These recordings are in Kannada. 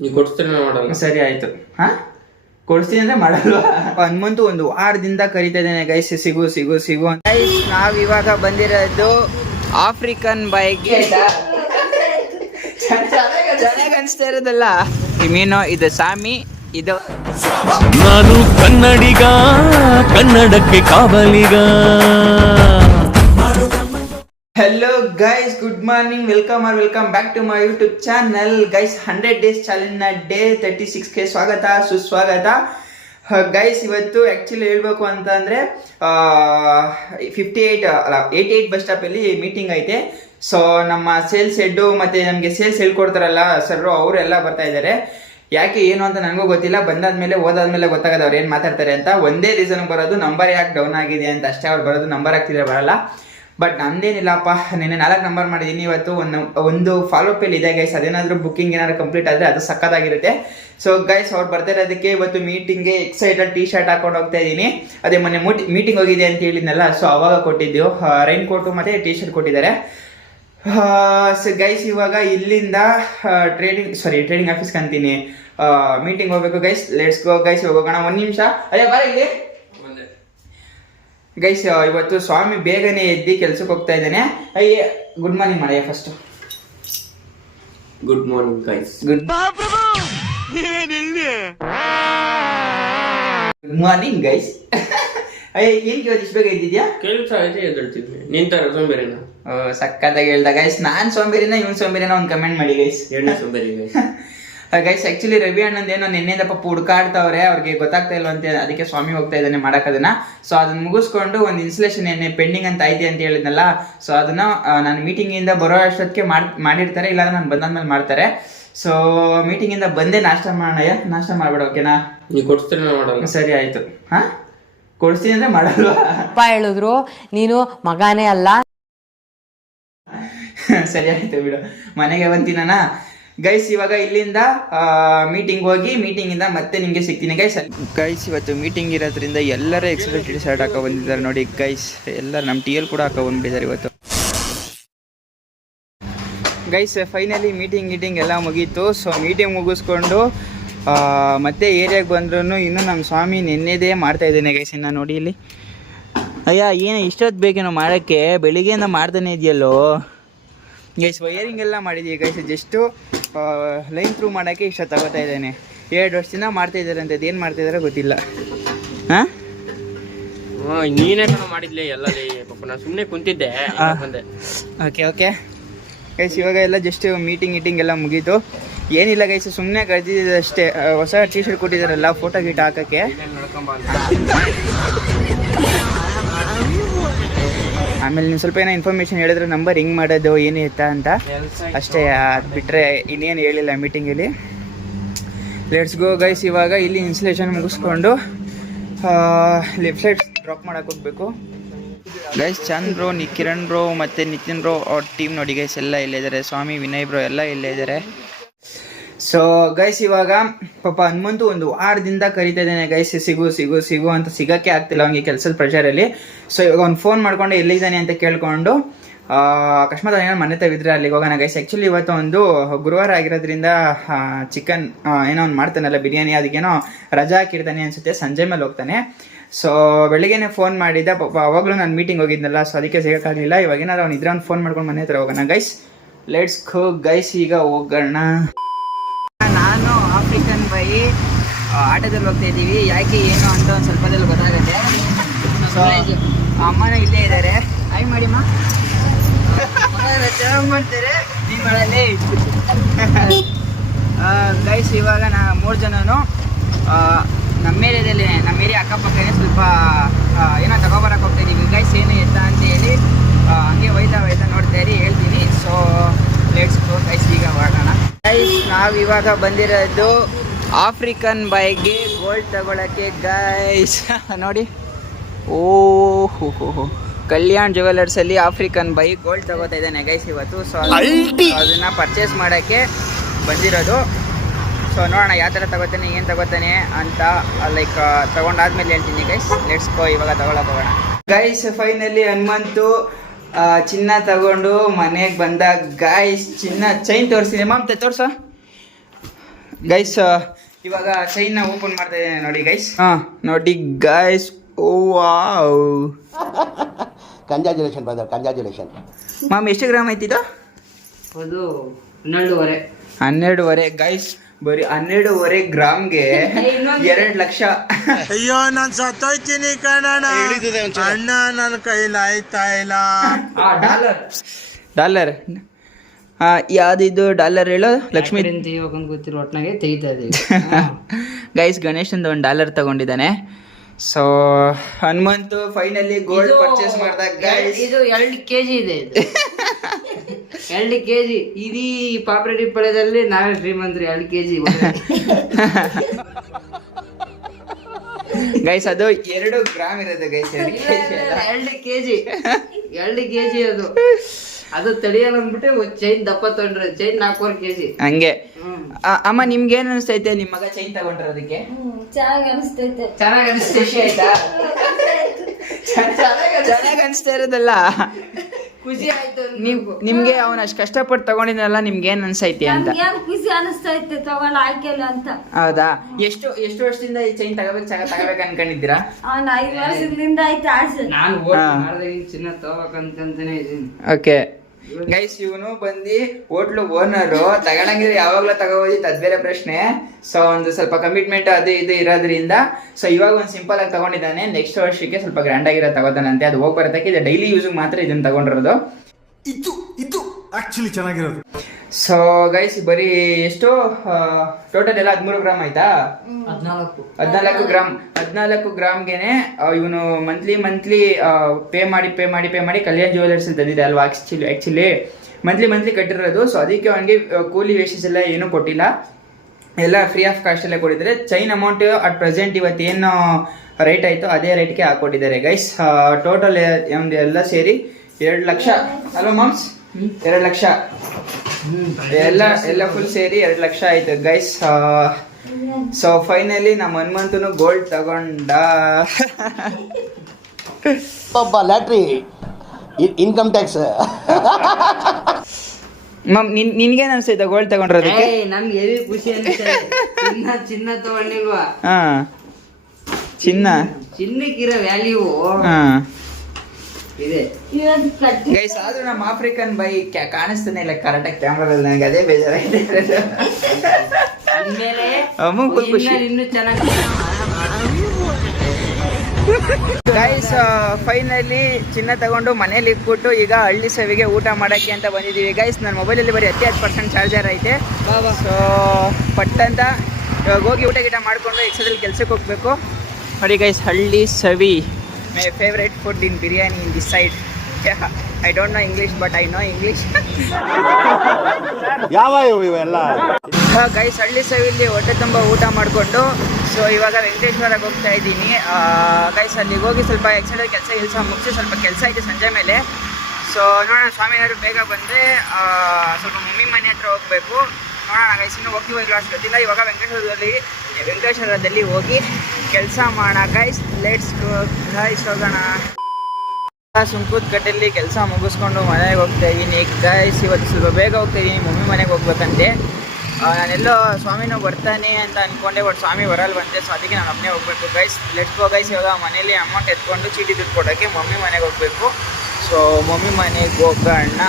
ನೀವು ಕೊಡ್ತೀರಿ ಮಾಡಲ್ಲ. ಸರಿ ಆಯ್ತು. ಕೊಡ್ತೀನಿ ಅಂದ್ರೆ ಮಾಡಲ್ವಾ? ಹನುಮಂತು ಒಂದು ವಾರದಿಂದ ಕರಿತಾ ಇದ್ದೇನೆ ಗೈಸ್, ಸಿಗು ಸಿಗು ಸಿಗು ಅಂತ. ಗೈಸ್ ನಾವ್ ಇವಾಗ ಬಂದಿರೋದು ಆಫ್ರಿಕನ್ ಬೈಕ್ಗೆ. ಚೆನ್ನಾಗಿ ಅನಿಸ್ತಾ ಇರೋದಲ್ಲ ಈ ಮೀನು. ಇದು ಸಾಮಿ, ಇದು ನಾನು ಕನ್ನಡಿಗ, ಕನ್ನಡಕ್ಕೆ ಕಾವಲಿಗ. Hello guys, good morning, welcome back to my YouTube channel guys. 100 days challenge ನ ಡೇ 36ಗೆ ಸ್ವಾಗತ ಸುಸ್ವಾಗತ ಗೈಸ್. ಇವತ್ತು ಆ್ಯಕ್ಚುಲಿ ಹೇಳ್ಬೇಕು ಅಂತ ಅಂದರೆ 88 ಬಸ್ ಸ್ಟಾಪಲ್ಲಿ ಮೀಟಿಂಗ್ ಐತೆ. ಸೊ ನಮ್ಮ ಸೇಲ್ಸ್ ಹೆಡ್ಡು ಮತ್ತು ನಮಗೆ ಸೇಲ್ಸ್ ಹೇಳ್ಕೊಡ್ತಾರಲ್ಲ ಸರ್, ಅವರೆಲ್ಲ ಬರ್ತಾ ಇದ್ದಾರೆ. ಯಾಕೆ ಏನು ಅಂತ ನನಗೂ ಗೊತ್ತಿಲ್ಲ. ಬಂದಾದ್ಮೇಲೆ ಓದಾದ್ಮೇಲೆ ಗೊತ್ತಾಗದ ಅವ್ರು ಏನು ಮಾತಾಡ್ತಾರೆ ಅಂತ. ಒಂದೇ ರೀಸನ್ ಬರೋದು, ನಂಬರ್ ಯಾಕೆ ಡೌನ್ ಆಗಿದೆ ಅಂತ ಅಷ್ಟೇ ಅವ್ರು ಬರೋದು. ನಂಬರ್ ಆಗ್ತಿದ್ರೆ ಬರಲ್ಲ. ಬಟ್ ನಮ್ದೇನಿಲ್ಲಪ್ಪ, ನಿನ್ನೆ 4 ನಂಬರ್ ಮಾಡಿದ್ದೀನಿ. ಇವತ್ತು ಒಂದು ಫಾಲೋಅಪ್ ಅಲ್ಲಿ ಇದೆ ಗೈಸ್. ಅದೇನಾದರೂ ಬುಕ್ಕಿಂಗ್ ಏನಾದ್ರು ಕಂಪ್ಲೀಟ್ ಆದರೆ ಅದು ಸಕ್ಕತ್ತಾಗಿರುತ್ತೆ. ಸೊ ಗೈಸ್ ಅವ್ರು ಬರ್ತಾ ಇರೋದಕ್ಕೆ ಇವತ್ತು ಮೀಟಿಂಗ್ಗೆ ಎಕ್ಸೈಟೆಡ್ ಟೀ ಶರ್ಟ್ ಹಾಕೊಂಡು ಹೋಗ್ತಾ ಇದ್ದೀನಿ. ಅದೇ ಮೊನ್ನೆ ಮೀಟಿಂಗ್ ಹೋಗಿದೆ ಅಂತ ಹೇಳಿದ್ನಲ್ಲ, ಸೊ ಅವಾಗ ಕೊಟ್ಟಿದ್ದೆವು. ರೈನ್ ಕೋಟು ಮತ್ತು ಟೀ ಶರ್ಟ್ ಕೊಟ್ಟಿದ್ದಾರೆ. ಸೊ ಗೈಸ್ ಇವಾಗ ಇಲ್ಲಿಂದ ಟ್ರೇಡಿಂಗ್ ಆಫೀಸ್ಗೆ ಅಂತೀನಿ, ಮೀಟಿಂಗ್ ಹೋಗ್ಬೇಕು ಗೈಸ್. ಲೆಟ್ಸ್ ಗೋ ಗೈಸ್, ಹೋಗೋಣ. 1 ನಿಮಿಷ ಅದೇ ಬಾರ ಇಲ್ಲಿ ಗೈಸ್. ಇವತ್ತು ಸ್ವಾಮಿ ಬೇಗನೆ ಎದ್ದು ಕೆಲ್ಸಕ್ಕೆ ಹೋಗ್ತಾ ಇದ್ದೇನೆ. ಗುಡ್ ಮಾರ್ನಿಂಗ್ ಮಾಡಯ್ಯ first. Good morning guys. Good morning guys. ಏನ್ ಇವತ್ತು ಇಷ್ಟು ಬೇಗ ಇದ್ದಿದ್ಯಾ? ಕೆಲಸ ಐತೆ ಎದ್ದೇಳ್ತಿದ್ವಿ. ನಿಂತಾರ ಸೋಂಬೇರಿನ ಸಕ್ಕತ್ತಾಗಿ ಹೇಳ್ದ ಗೈಸ್. ನಾನ್ ಸೋಂಬೇರಿನ ಇವ್ನು ಸೋಂಬೇರಿನ ಒಂದು ಕಮೆಂಟ್ ಮಾಡಿ ಗೈಸ್. ಎಣ್ಣೆ ಸೋಂಬೇರಿ ಗೈಸ್. ಗೈಸ್ ಆಕ್ಚುಲಿ ರವಿ ಅಣ್ಣಂದ ಏನೋ ನಿನ್ನೆಯಿಂದ ಪಾಪ ಹುಡ್ಕಾಡ್ತಾವ್ರೆ, ಅವ್ರಿಗೆ ಗೊತ್ತಾಗ್ತಾ ಇಲ್ಲ ಅಂತ, ಅದಕ್ಕೆ ಸ್ವಾಮಿ ಹೋಗ್ತಾ ಇದ್ದಾನೆ ಮಾಡಕ್ಕದನ್ನ. ಸೊ ಅದನ್ನ ಮುಗಿಸ್ಕೊಂಡು ಒಂದು ಇನ್ಸ್ಟಲೇಷನ್ ಏನೇ ಪೆಂಡಿಂಗ್ ಅಂತ ಐತೆ ಅಂತ ಹೇಳಿದ್ನಲ್ಲ, ಸೊ ಅದನ್ನ ನಾನು ಮೀಟಿಂಗ್ ಇಂದ ಬರೋ ಅಷ್ಟೊತ್ತಿಗೆ ಮಾಡಿರ್ತಾರೆ, ಇಲ್ಲ ನಾನು ಬಂದಾದ್ಮೇಲೆ ಮಾಡ್ತಾರೆ. ಸೊ ಮೀಟಿಂಗ್ ಇಂದ ಬಂದೇ ನಾಷ್ಟ ಮಾಡೋಣ. ನಾಷ್ಟ ಮಾಡ್ಬೇಡ, ಓಕೆನಾ? ನೀವು ಕೊಡ್ತೀರಿ ಮಾಡಲ್ಲ. ಸರಿ ಆಯ್ತು. ಕೊಡ್ತೀನಿ ಅಂದ್ರೆ ಮಾಡಲ್ವಾ? ಅಪ್ಪ ಹೇಳಿದ್ರು ನೀನು ಮಗಾನೇ ಅಲ್ಲ. ಸರಿ ಆಯ್ತು ಬಿಡು, ಮನೆಗೆ ಬಂತೀನ ಗೈಸ್. ಇವಾಗ ಇಲ್ಲಿಂದ ಮೀಟಿಂಗ್ ಹೋಗಿ ಮೀಟಿಂಗ್ ಇಂದ ಮತ್ತೆ ನಿಮ್ಗೆ ಸಿಗ್ತೀನಿ ಗೈಸ್. ಗೈಸ್ ಇವತ್ತು ಮೀಟಿಂಗ್ ಇರೋದ್ರಿಂದ ಎಲ್ಲರೂ ಎಕ್ಸ್ಟ್ರಾ ಟಿ ಶರ್ಟ್ ಹಾಕೋ ಬಂದಿದ್ದಾರೆ ನೋಡಿ ಗೈಸ್. ಎಲ್ಲರೂ ನಮ್ಮ ಟಿ ಎಲ್ ಕೂಡ ಹಾಕೋ ಬಂದ್ಬಿಟ್ಟಿದ್ದಾರೆ ಇವತ್ತು ಗೈಸ್. ಫೈನಲಿ ಮೀಟಿಂಗ್ ಎಲ್ಲ ಮುಗೀತು. ಸೊ ಮೀಟಿಂಗ್ ಮುಗಿಸ್ಕೊಂಡು ಮತ್ತೆ ಏರಿಯಾಗೆ ಬಂದ್ರು. ಇನ್ನೂ ನಮ್ಮ ಸ್ವಾಮಿ ನಿನ್ನೆದೇ ಮಾಡ್ತಾ ಇದ್ದೇನೆ ಗೈಸ್. ಇನ್ನು ನೋಡಿ ಇಲ್ಲಿ, ಅಯ್ಯ ಏನು ಇಷ್ಟೊತ್ತು ಬೇಕೇನೋ ಮಾಡೋಕ್ಕೆ? ಬೆಳಿಗ್ಗೆಯಿಂದ ಮಾಡ್ತಾನೆ ಇದೆಯಲ್ಲೋ ಗೈಸ್. ವೈರಿಂಗ್ ಎಲ್ಲ ಮಾಡಿದ್ದೀವಿ ಗೈಸ್. ಜಸ್ಟು ಲೈನ್ ಥ್ರೂ ಮಾಡೋಕ್ಕೆ ಇಷ್ಟ ತಗೋತಾ ಇದ್ದೇನೆ. 2 ವರ್ಷದಿಂದ ಮಾಡ್ತಾ ಇದ್ದಾರೆ ಅಂತ, ಏನು ಮಾಡ್ತಾ ಇದಾರೆ ಗೊತ್ತಿಲ್ಲ. ನೀನೇ ಮಾಡಿದ್ಲೆ ಎಲ್ಲ ಪಾಪ, ನಾನು ಸುಮ್ಮನೆ ಕುಂತಿದ್ದೆ. Okay guys. ಇವಾಗ ಎಲ್ಲ ಜಸ್ಟ್ ಮೀಟಿಂಗ್ ಎಲ್ಲ ಮುಗೀತು. ಏನಿಲ್ಲ ಗೈಸ್, ಸುಮ್ಮನೆ ಕರೆದಿದ್ದೆ ಅಷ್ಟೇ. ಹೊಸ ಟಿ ಶರ್ಟ್ ಕೊಟ್ಟಿದ್ದಾರಲ್ಲ, ಫೋಟೋ ಗೀಟ ಹಾಕೋಕ್ಕೆ. ಆಮೇಲೆ ನೀವು ಸ್ವಲ್ಪ ಏನೋ ಇನ್ಫಾರ್ಮೇಷನ್ ಹೇಳಿದ್ರೆ ನಂಬರ್ ಹಿಂಗೆ ಮಾಡೋದು ಏನು ಎತ್ತ ಅಂತ ಅಷ್ಟೇ. ಅದು ಬಿಟ್ಟರೆ ಇನ್ನೇನು ಹೇಳಿಲ್ಲ ಮೀಟಿಂಗಲ್ಲಿ. Let's go guys. ಇವಾಗ ಇಲ್ಲಿ ಇನ್ಸ್ಟಲೇಷನ್ ಮುಗಿಸ್ಕೊಂಡು ಲೆಫ್ಟ್ ಸೈಡ್ ಡ್ರಾಪ್ ಮಾಡೋಕೆ ಹೋಗ್ಬೇಕು ಗೈಸ್. ಚಂದ್ ಬ್ರೋ, ಕಿರಣ್ ಬ್ರೋ ಮತ್ತು ನಿತಿನ್ ಬ್ರೋ ಅವ್ರ ಟೀಮ್ ನೋಡಿ ಗೈಸ್, ಎಲ್ಲ ಇಲ್ಲೇ ಇದ್ದಾರೆ. ಸ್ವಾಮಿ, ವಿನಯ್ ಬ್ರೋ ಎಲ್ಲ ಇಲ್ಲೇ ಇದ್ದಾರೆ. ಸೊ ಗೈಸ್ ಇವಾಗ ಪಾಪ ಹನುಮಂತು ಒಂದು ವಾರದಿಂದ ಕರಿತಾ ಇದ್ದೇನೆ ಗೈಸ್, ಸಿಗು ಅಂತ. ಸಿಗೋಕ್ಕೆ ಆಗ್ತಿಲ್ಲ ಅವನಿಗೆ ಕೆಲಸದ ಪ್ರೆಷರಲ್ಲಿ. ಸೊ ಇವಾಗ ಅವ್ನು ಫೋನ್ ಮಾಡ್ಕೊಂಡು ಎಲ್ಲಿದ್ದಾನೆ ಅಂತ ಕೇಳ್ಕೊಂಡು ಅಕಸ್ಮಾತ್ ಏನೋ ಮನೆ ತೆಗೆದ್ರೆ ಅಲ್ಲಿಗೆ ಹೋಗೋಣ ಗೈಸ್. ಆ್ಯಕ್ಚುಲಿ ಇವತ್ತು ಒಂದು ಗುರುವಾರ ಆಗಿರೋದ್ರಿಂದ ಚಿಕನ್ ಏನೋ ಅವ್ನು ಮಾಡ್ತಾನಲ್ಲ, ಬಿರಿಯಾನಿ, ಅದಕ್ಕೇನೋ ರಜಾ ಹಾಕಿರ್ತಾನೆ ಅನಿಸುತ್ತೆ. ಸಂಜೆ ಮೇಲೆ ಹೋಗ್ತಾನೆ. ಸೊ ಬೆಳಿಗ್ಗೆನೇ ಫೋನ್ ಮಾಡಿದ್ದ ಪಾಪ. ಅವಾಗಲೂ ನಾನು ಮೀಟಿಂಗ್ ಹೋಗಿದ್ನಲ್ಲ, ಸೊ ಅದಕ್ಕೆ ಸಿಗೋಕ್ಕಾಗಲಿಲ್ಲ. ಇವಾಗ ಏನಾದ್ರು ಅವ್ನು ಇದ್ರೆ ಅವ್ನು ಫೋನ್ ಮಾಡ್ಕೊಂಡು ಮನೆ ಹತ್ರ ಹೋಗೋಣ ಗೈಸ್. ಲೆಟ್ಸ್ ಗೋ ಗೈಸ್, ಈಗ ಹೋಗೋಣ. ನಾನು ಆಫ್ರಿಕನ್ ಬೈ ಆಟೋದಲ್ಲಿ ಹೋಗ್ತಾ ಇದ್ದೀವಿ. ಯಾಕೆ ಏನು ಅಂತ ಒಂದು ಸ್ವಲ್ಪದಲ್ಲಿ ಗೊತ್ತಾಗುತ್ತೆ. ಸೊ ಅಮ್ಮನ ಇಲ್ಲೇ ಇದ್ದಾರೆ. ಆಯ್ ಮಾಡಿಮ್ಮ, ಚೆನ್ನಾಗಿ ಮಾಡ್ತಾರೆ ನೀವು ಮಾಡಲಿ ಗೈಸ್. ಇವಾಗ 3 ಜನನು ನಮ್ಮ ಏರಿಯಾ ಅಕ್ಕಪಕ್ಕನೇ ಸ್ವಲ್ಪ ಏನೋ ತಗೊಬರಕ್ಕೆ ಹೋಗ್ತಾ ಇದ್ದೀವಿ ಗೈಸ್. ಏನು ಎತ್ತ ಅಂತ ಹೇಳಿ ಹಂಗೆ ಒಯ್ತಾ ನೋಡ್ತಾ ಇರಿ, ಹೇಳ್ತೀನಿ. ಸೊ ಲೆಟ್ಸ್ ಗೋ ಗೈಸ್, ಈಗ ಹೊರಡೋಣ ಗೈಸ್. ನಾವಿವಾಗ ಬಂದಿರೋದು ಆಫ್ರಿಕನ್ ಬೈಕ್ಗೆ ಗೋಲ್ಡ್ ತಗೊಳಕ್ಕೆ ಗೈಸ್. ನೋಡಿ, ಓಹೋ ಕಲ್ಯಾಣ್ ಜ್ಯುವೆಲರ್ಸಲ್ಲಿ ಆಫ್ರಿಕನ್ ಬೈಕ್ ಗೋಲ್ಡ್ ತಗೋತಾ ಇದ್ದಾನೆ ಗೈಸ್ ಇವತ್ತು. ಸೊ ಅದನ್ನು ಪರ್ಚೇಸ್ ಮಾಡೋಕ್ಕೆ ಬಂದಿರೋದು. ಸೊ ನೋಡೋಣ ಯಾವ ಥರ ತಗೋತಾನೆ, ಏನು ತಗೋತಾನೆ ಅಂತ. ಲೈಕ್ ತಗೊಂಡಾದ್ಮೇಲೆ ಹೇಳ್ತೀನಿ ಗೈಸ್. ಲೆಟ್ಸ್ ಗೋ, ಇವಾಗ ತಗೊಳಕ್ಕೆ ಹೋಗೋಣ ಗೈಸ್. ಫೈನಲಿ ಹನುಮಂತು ಚಿನ್ನ ತಗೊಂಡು ಮನೆಗೆ ಬಂದ ಗೈಸ್. ಚಿನ್ನ ಚೈನ್ ತೋರಿಸಿದೆ ಮಾಮ್, ತೋರ್ಸ. ಗೈಸ್ ಇವಾಗ ಚೈನ್ನ ಓಪನ್ ಮಾಡ್ತಾ ಇದ್ದೇನೆ ನೋಡಿ ಗೈಸ್. ನೋಡಿ guys, oh wow. Congratulation brother, congratulation. Ma'am ಎಷ್ಟು ಗ್ರಾಮ್ ಐತಿದು? ಅದು 12.5. 12.5 ಗೈಸ್. ಬರೀ 12.5 ಗ್ರಾಮ್ಗೆ 2 ಲಕ್ಷ. ಅಯ್ಯೋ ನಾನು ಸತ್ತೋಯ್ತೀನಿ ಕಣಣ್ಣ, ಅಣ್ಣ ನನ್ನ ಕೈಲಿ ಆಯ್ತಾ ಇಲ್ಲ. ಡಾಲರ್ ಯಾವ್ದಿದು ಡಾಲರ್ ಹೇಳೋ ಲಕ್ಷ್ಮೀ? ಗೊತ್ತಿರೋ ಒಟ್ನಾಗೆ ತೆಗಿತಾ ಇದೀವಿ. ಗೈಸ್ ಗಣೇಶಂದು ಒಂದು $1 ತಗೊಂಡಿದ್ದಾನೆ. So Hanumanthu finally gold purchase ಮಾಡ್ದಾಗ ಗೈಸ್. ಇದು 2 kg ಇದೆ. ಇದು 2 kg. ಇದೀ ಪಾಪ್ರೆಡ್ಡಿ ಪಾಳ್ಯದಲ್ಲಿ ನಾವೇ ಶ್ರೀಮಂತರು. 2 kg ಗೈಸ್ ಅದು 2 ಗ್ರಾಮ್ ಇರೋದು ಗೈಸ್. 2 kg ಅದು ತಡಿಯಲ್ಲ ಅಂದ್ಬಿಟ್ಟು ಚೈನ್ ದಪ್ಪ ತಗೊಂಡ್ರೆ ಚೈನ್ 4 kg ಹಂಗೆ. ಅಮ್ಮ ನಿಮ್ಗೆ ಏನ್ ಅನಿಸ್ತೈತೆ ನಿಮ್ ಮಗ ಚೈನ್ ತಗೊಂಡಿರೋದಕ್ಕೆ? ಚೆನ್ನಾಗಿ ಅನಿಸ್ತೈತೆ. ಚೆನ್ನಾಗಿ ಅನಿಸ್ತಾ ಖುಷಿ ಆಯ್ತಾ? ಚೆನ್ನಾಗಿ ಅನಿಸ್ತಾ ಇರೋದಲ್ಲ, ಖುಷಿ ಆಯ್ತು. ನಿಮ್ಗೆ ಅವನ ಅಷ್ಟು ಕಷ್ಟಪಟ್ಟು ತಗೊಂಡಿದ್ನಲ್ಲ, ನಿಮ್ಗೆ ಏನ್ ಅನ್ಸೈತಿ ಅಂತ? ಖುಷಿ ಅನಿಸ್ತೈತೆ ತಗೊಂಡ್ ಆಯ್ಕೆಲ್ಲ ಅಂತ. ಹೌದಾ? ಎಷ್ಟು ವರ್ಷದಿಂದ ಈ ಚೈನ್ ತಗೋಬೇಕು ಅನ್ಕೊಂಡಿದ್ದೀರಾ? 5 ವರ್ಷದಿಂದ ಆಯ್ತು ಆಸೆ. ನಾನು ಚಿನ್ನ ತಗೋಬೇಕಂತಾನೆ ಇದೀನಿ. ಓಕೆ ಗೈಸ್, ಇವನು ಬಂದು ಹೋಟ್ಲು ಓನರು. ತಗೊಳಂಗಿದ್ರೆ ಯಾವಾಗ್ಲೂ ತಗೋಬೋದಿತ್ತು, ಅದ್ ಬೇರೆ ಪ್ರಶ್ನೆ. ಸೊ ಒಂದು ಸ್ವಲ್ಪ ಕಮಿಟ್ಮೆಂಟ್ ಅದು ಇದು ಇರೋದ್ರಿಂದ ಸೊ ಇವಾಗ ಒಂದು ಸಿಂಪಲ್ ಆಗಿ ತಗೊಂಡಿದ್ದಾನೆ. ನೆಕ್ಸ್ಟ್ ವರ್ಷಕ್ಕೆ ಸ್ವಲ್ಪ ಗ್ರ್ಯಾಂಡ್ ಆಗಿರೋ ತಗೋತಾನಂತೆ. ಅದು ಹೋಗಿ ಬರತಕ್ಕೆ ಇದು ಡೈಲಿ ಯೂಸ್ ಮಾತ್ರ ಇದನ್ನ ತಗೊಂಡಿರೋದು. ಇದು ಆಕ್ಚುಲಿ ಚೆನ್ನಾಗಿರೋದು. ಸೊ ಗೈಸ್ ಬರೀ ಎಷ್ಟು ಟೋಟಲ್ ಎಲ್ಲ 13 ಗ್ರಾಮ್ ಆಯ್ತಾ? 14 ಗ್ರಾಮ್. 14 ಗ್ರಾಮ್ಗೆನೆ ಇವನು ಮಂತ್ಲಿ ಪೇ ಮಾಡಿ ಕಲ್ಯಾಣ್ ಜ್ಯುವೆಲರ್ಸ್ ತಂದಿದೆ ಅಲ್ವಾ? Actually monthly ಕಟ್ಟಿರೋದು. ಸೊ ಅದಕ್ಕೆ ಅವನಿಗೆ ಕೂಲಿ ವೇಷಸ್ ಎಲ್ಲ ಏನೂ ಕೊಟ್ಟಿಲ್ಲ, ಎಲ್ಲ ಫ್ರೀ ಆಫ್ ಕಾಸ್ಟ್ ಅಲ್ಲೇ ಕೊಟ್ಟಿದ್ದಾರೆ. ಚೈನ್ ಅಮೌಂಟ್ ಅಟ್ ಪ್ರೆಸೆಂಟ್ ಇವತ್ತೇನು ರೇಟ್ ಆಯ್ತು ಅದೇ ರೇಟ್ಗೆ ಹಾಕೊಟ್ಟಿದ್ದಾರೆ ಗೈಸ್. ಟೋಟಲ್ ಎಲ್ಲ ಸೇರಿ 2 ಲಕ್ಷ ಅಲ್ವಾ ಮಾಮ್ಸ್? 2 ಲಕ್ಷ ಎಲ್ಲ ಫುಲ್ ಸೇರಿ 2 ಲಕ್ಷ ಆಯ್ತು ಗೈಸ್. ಸೊ ಫೈನಲಿ ನಮ್ಮ ಹನುಮಂತನು ಗೋಲ್ಡ್ ತಗೊಂಡ. ಲ್ಯಾಟ್ರಿ ಇನ್ಕಮ್ ಟ್ಯಾಕ್ಸ್. ಮಮ್ ನಿನ್ಗೇನ್ ಅನ್ಸೈತ ಗೋಲ್ಡ್ ತಗೊಂಡಿರೋದಕ್ಕೆ? ನಮ್ಗೆ ಹೆವಿ ಖುಷಿ ಅನ್ಸುತ್ತೆ. ಚಿನ್ನ ತಗೊಂಡಿಲ್ವಾ? ಚಿನ್ನಕ್ಕಿರೋ ವ್ಯಾಲ್ಯೂ ಇದೆ ಗೈಸ್. ಆದ್ರೂ ನಮ್ಮ ಆಫ್ರಿಕನ್ ಬೈ ಕಾಣಿಸ್ತಾನೆ ಇಲ್ಲ ಕರೆಕ್ಟಾಗಿ ಕ್ಯಾಮ್ರಾದಲ್ಲಿ. ನನಗೆ ಅದೇ ಬೇಜಾರಾಗಿದೆ. ಇನ್ನು ಚೆನ್ನಾಗಿ ಗೈಸ್ ಫೈನಲಿ ಚಿನ್ನ ತಗೊಂಡು ಮನೇಲಿ ಇಟ್ಬಿಟ್ಟು ಈಗ ಹಳ್ಳಿ ಸವಿಗೆ ಊಟ ಮಾಡೋಕ್ಕೆ ಅಂತ ಬಂದಿದ್ದೀವಿ ಗೈಸ್. ನನ್ನ ಮೊಬೈಲಲ್ಲಿ ಬರೀ 10% ಚಾರ್ಜರ್ ಐತೆ. ಸೊ ಪಟ್ಟಂತ ಇವಾಗ ಹೋಗಿ ಊಟ ಮಾಡಿಕೊಂಡು ಎಕ್ಸದಲ್ಲಿ ಕೆಲ್ಸಕ್ಕೆ ಹೋಗ್ಬೇಕು. ನೋಡಿ guys, Halli Savi, my favourite food in biryani in this side. I don't know English but I know English. ಯಾವ ಇವೆಲ್ಲ ಗೈಸ್ ಹಳ್ಳಿ ಸವಿಲಿ ಹೊಟ್ಟೆ ತುಂಬ ಊಟ ಮಾಡಿಕೊಂಡು ಸೊ ಇವಾಗ ವೆಂಕಟೇಶ್ವರಕ್ಕೆ ಹೋಗ್ತಾ ಇದ್ದೀನಿ ಗೈಸ್. ಅಲ್ಲಿಗೆ ಹೋಗಿ ಸ್ವಲ್ಪ ಎಕ್ಸೈಡ್ ಕೆಲಸ ಮುಗಿಸಿ ಸ್ವಲ್ಪ ಕೆಲಸ ಇದೆ ಸಂಜೆ ಮೇಲೆ. ಸೊ ನೋಡೋಣ, ಸ್ವಾಮಿನಾರು ಬೇಗ ಬಂದರೆ ಸ್ವಲ್ಪ ಮಮ್ಮಿ ಮನೆ ಹತ್ರ ಹೋಗಬೇಕು. ನೋಡೋಣ ಗೈಸ್, ಇನ್ನೂ ಹೋಗ್ತೀವಿ ಇಲ್ಲ ಅಷ್ಟು ಗೊತ್ತಿಲ್ಲ. ಇವಾಗ ವೆಂಕಟೇಶ್ವರದಲ್ಲಿ ಹೋಗಿ ಕೆಲಸ ಮಾಡೋಣ ಗೈಸ್. ಲೆಟ್ಸ್ ಗೋ ಗೈಸ್, ಹೋಗೋಣ. ಸುಂಕುತ್ ಕಟ್ಟೆಯಲ್ಲಿ ಕೆಲಸ ಮುಗಿಸ್ಕೊಂಡು ಮನೆಗೆ ಹೋಗ್ತಾ ಇದ್ದೀನಿ ಗೈಸ್. ಇವತ್ತು ಸ್ವಲ್ಪ ಬೇಗ ಹೋಗ್ತಾ ಇದ್ದೀನಿ, ಮಮ್ಮಿ ಮನೆಗೆ ಹೋಗ್ಬೇಕಂತೆ. ನಾನೆಲ್ಲೋ ಸ್ವಾಮಿನೂ ಬರ್ತಾನೆ ಅಂತ ಅಂದ್ಕೊಂಡೆ, ಬಟ್ ಸ್ವಾಮಿ ಬರಲ್ವಂತೆ. ಸೊ ಅದಕ್ಕೆ ನಾನು ಒಬ್ಬನೇ ಹೋಗ್ಬೇಕು ಗೈಸ್. Let's go guys. ಇವಾಗ ಮನೇಲಿ ಅಮೌಂಟ್ ಎತ್ಕೊಂಡು ಚೀಟಿ ದುಡ್ಡು ಕೊಡೋಕ್ಕೆ ಮಮ್ಮಿ ಮನೆಗೆ ಹೋಗಬೇಕು. ಸೊ ಮಮ್ಮಿ ಮನೆಗೆ ಹೋಗೋಣ.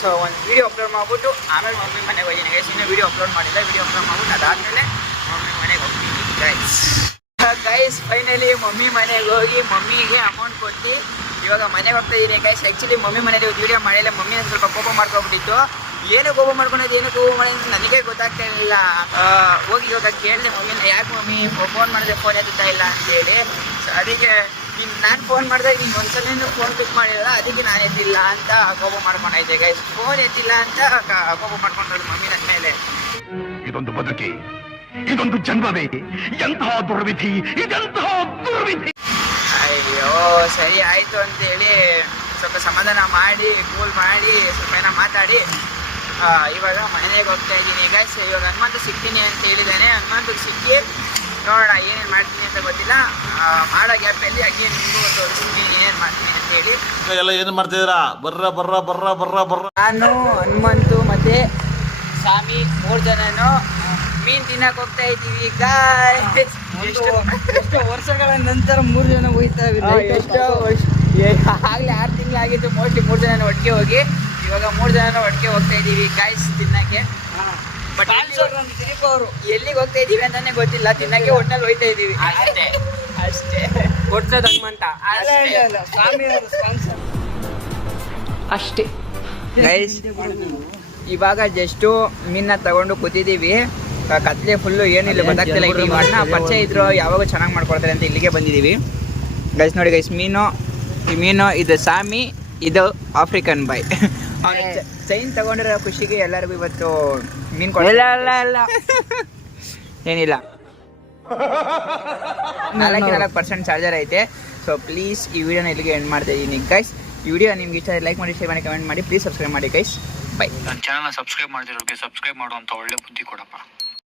ಸೊ ಒಂದು ವೀಡಿಯೋ ಅಪ್ಲೋಡ್ ಮಾಡಿಬಿಟ್ಟು ಆಮೇಲೆ ಮಮ್ಮಿ ಮನೆಗೆ ಹೋಗ್ತೀನಿ ಗೈಸ್. ಇನ್ನೂ ವೀಡಿಯೋ ಅಪ್ಲೋಡ್ ಮಾಡಿಲ್ಲ, ವೀಡಿಯೋ ಅಪ್ಲೋಡ್ ಮಾಡ್ಬಿಟ್ಟು ಅದಾದಮೇಲೆ ಮಮ್ಮಿ ಮನೆಗೆ ಹೋಗ್ತೀನಿ ಗೈಸ್. ಫೈನಲಿ ಮಮ್ಮಿ ಮನೆಗೆ ಹೋಗಿ ಮಮ್ಮಿಗೆ ಅಮೌಂಟ್ ಕೊಟ್ಟು ಇವಾಗ ಮನೆಗೆ ಹೋಗ್ತಾ ಇದ್ದೀನಿ ಗೈಸ್. ಆ್ಯಕ್ಚುಲಿ ಮಮ್ಮಿ ಮನೇಲಿ ವೀಡಿಯೋ ಮಾಡಿಲ್ಲ, ಮಮ್ಮಿ ಸ್ವಲ್ಪ ಕೋಪ ಮಾಡ್ಕೊಂಡ್ಬಿಟ್ಟಿತ್ತು. ಏನು ಕೋಪ ಮಾಡ್ಕೊಳೋದು, ಏನು ಕೋಪ ಮಾಡೋದು ನನಗೆ ಗೊತ್ತಾಗ್ತಾ ಇರಲಿಲ್ಲ. ಹೋಗಿ ಇವಾಗ ಕೇಳಿದೆ ಮಮ್ಮಿನ, ಯಾಕೆ ಮಮ್ಮಿ ಫೋನ್ ಮಾಡಿದೆ ಫೋನ್ ಎತ್ತುತ್ತಾ ಇಲ್ಲ ಅಂತೇಳಿ. ಸೊ ಅದಕ್ಕೆ ನಾನು ಫೋನ್ ಮಾಡಿದೆ, ನೀನು ಒಂದ್ಸಲ ಫೋನ್ ಪಿಕ್ ಮಾಡಿಲ್ಲ, ಅದಕ್ಕೆ ನಾನು ಎತ್ತಿಲ್ಲ ಅಂತ ಕೋಪ ಮಾಡ್ಕೊಂಡೈತೆ ಗೈಸ್. ಫೋನ್ ಎತ್ತಿಲ್ಲ ಅಂತ ಕೋಪ ಮಾಡ್ಕೊಂಡ್ರು ಮಮ್ಮಿ ನನ್ನ ಮೇಲೆ. ಇದೊಂದು ಬದುಕಿ, ಇದೊಂದು ಜನ್ಮವೇ, ಎಂತಹ ದುರ್ವಿಧಿ, ಇದೆಂತಹ ದುರ್ವಿಧಿ. ಅಯ್ಯೋ ಸರಿ ಆಯಿತು ಅಂತೇಳಿ ಸ್ವಲ್ಪ ಸಮಾಧಾನ ಮಾಡಿ ಕೂಲ್ ಮಾಡಿ ಸ್ವಲ್ಪ ಏನೋ ಮಾತಾಡಿ ಇವಾಗ ಮನೆಗೆ ಹೋಗ್ತಾ ಇದ್ದೀನಿ ಗೈಸ್. ಇವಾಗ ಹನುಮಂತ ಸಿಗ್ತೀನಿ ಅಂತ ಹೇಳಿದ್ದಾನೆ. ಹನುಮಂತಕ್ಕೆ ಸಿಕ್ಕಿ ನೋಡೋಣ ಏನೇನು ಮಾಡ್ತೀನಿ ಅಂತ ಗೊತ್ತಿಲ್ಲ. ಮಾಡೋ ಗ್ಯಾಪಲ್ಲಿ ಹಾಗೆ ನಿಮಗೂ ತೋರಿಸ್ತೀನಿ ಏನೇನು ಮಾಡ್ತೀನಿ ಅಂತೇಳಿ. ಎಲ್ಲ ಏನು ಮಾಡ್ತಿದ್ದೀರಾ? ಬರ್ರ ನಾನು ಹನುಮಂತು ಮತ್ತು ಸ್ವಾಮಿ 3 ಜನನು ಮೀನ್ ತಿನ್ನಕ್ ಹೋಗ್ತಾ ಇದೀವಿ ಗಾಯ್ಸ್. ಎಷ್ಟೋ ವರ್ಷಗಳ ನಂತರ 3 ಜನ ಹೋಯ್ತಾ ಎಷ್ಟೋ ಆಗ್ಲೇ 6 ತಿಂಗಳಾಗಿತ್ತು ಮೋಸ್ಟ್ಲಿ 3 ಜನ ಒಟ್ಟಿಗೆ ಹೋಗಿ. ಇವಾಗ 3 ಜನ ಒಟ್ಟಿಗೆ ಹೋಗ್ತಾ ಇದೀವಿ ಗಾಯ್ಸ್ ತಿನ್ನಕ್ಕೆ. ಬಟ್ ಎಲ್ಲಿಗೆ ಹೋಗ್ತಾ ಇದೀವಿ ಅಂತಾನೆ ಗೊತ್ತಿಲ್ಲ, ತಿನ್ನಕ್ಕೆ ಒಟ್ನಲ್ಲಿ ಹೋಯ್ತಾ ಇದೀವಿ ಅಷ್ಟೇ ಅಷ್ಟೇ. ಕೊಡ್ಸೋದು ಹನುಮಂತ ಅಷ್ಟೇ ಗೈಸ್. ಇವಾಗ ಜಸ್ಟು ಮೀನ್ನ ತಗೊಂಡು ಕೂತಿದ್ದೀವಿ. ಕತ್ಲೆ ಫುಲ್ಲು ಏನಿಲ್ಲ ಗೊತ್ತಾಗ್ತಿಲ್ಲ. ಈಗ ಈ ಅಣ್ಣ ಪರಿಚಯ ಇದ್ರು ಯಾವಾಗ ಚೆನ್ನಾಗಿ ಮಾಡ್ಕೊಡ್ತಾರೆ ಅಂತ ಇಲ್ಲಿಗೆ ಬಂದಿದ್ದೀವಿ ಗೈಸ್. ನೋಡಿ ಗೈಸ್, ಈ ಮೀನು ಇದು ಸಾಮಿ, ಇದು ಆಫ್ರಿಕನ್ ಬಾಯ್. ಚೈನ್ ತಗೊಂಡಿರೋ ಖುಷಿಗೆ ಎಲ್ಲರಿಗೂ ಇವತ್ತು ಮೀನು ಕೊಡಲ್ಲ. ಏನಿಲ್ಲ, 4% ಚಾರ್ಜರ್ ಐತೆ. ಸೊ ಪ್ಲೀಸ್ ಈ ವಿಡಿಯೋನ ಇಲ್ಲಿಗೆ ಎಂಡ್ ಮಾಡ್ತಾ ಇದ್ದೀನಿ ಗೈಸ್. ಈ ವಿಡಿಯೋ ನಿಮ್ಗೆ ಇಷ್ಟ ಲೈಕ್ ಮಾಡಿ, ಶೇರ್ ಮಾಡಿ, ಕಮೆಂಟ್ ಮಾಡಿ. ಪ್ಲೀಸ್ ಸಬ್ಸ್ಕ್ರೈಬ್ ಮಾಡಿ ಗೈಸ್. ಬೈ. ನನ್ನ ಚಾನಲ್ನ ಸಬ್ಸ್ಕ್ರೈಬ್ ಮಾಡಿರೋರಿಗೆ ಸಬ್ಸ್ಕ್ರೈಬ್ ಮಾಡುವಂಥ ಒಳ್ಳೆ ಬುದ್ಧಿ ಕೊಡಪ್ಪ.